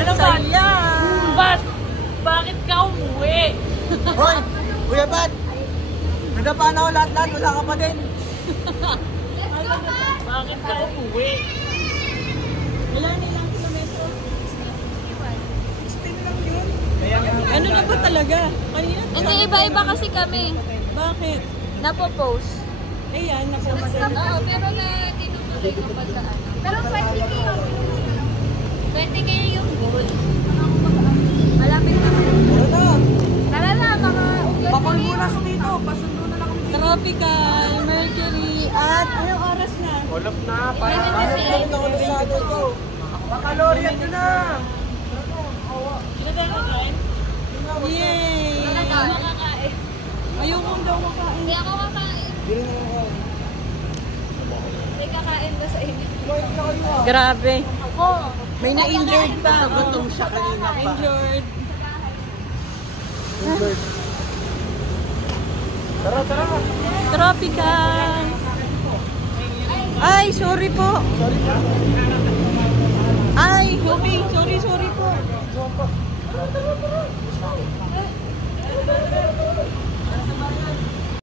Ano ba? Ba't? Bakit ka umuwi? Hoy! Kuya Bat! Nagapaan ako lahat-lahat, wala ka pa din. Bakit ka umuwi? Wala nilang kilometro. 16 lang yun. Ano na ba talaga? Kanina? Hindi, iba-iba kasi kami. Bakit? Napo-post. Ayan, napost. Oo, pero na tinutuloy kapag ka ano. Pero 20k yung 20k yung goal. Malapit na. Ano? Tara na, mga ugyan Papagbulas dito, pasundo na lang kami. Tropical, Mercury, at anong oras na? Olap na, parang ako ito. Bakalorian nyo na! Sino tayo kakain? Yay! Makakain. Ayokong daw makain. Hindi ako kakain. May kakain ba sa inyo? Grabe. Ako. May na-injured pa. Nagutom siya kanina pa. Injured. Tara, tara! Tropical. Ay, sorry po. Ay, sorry po.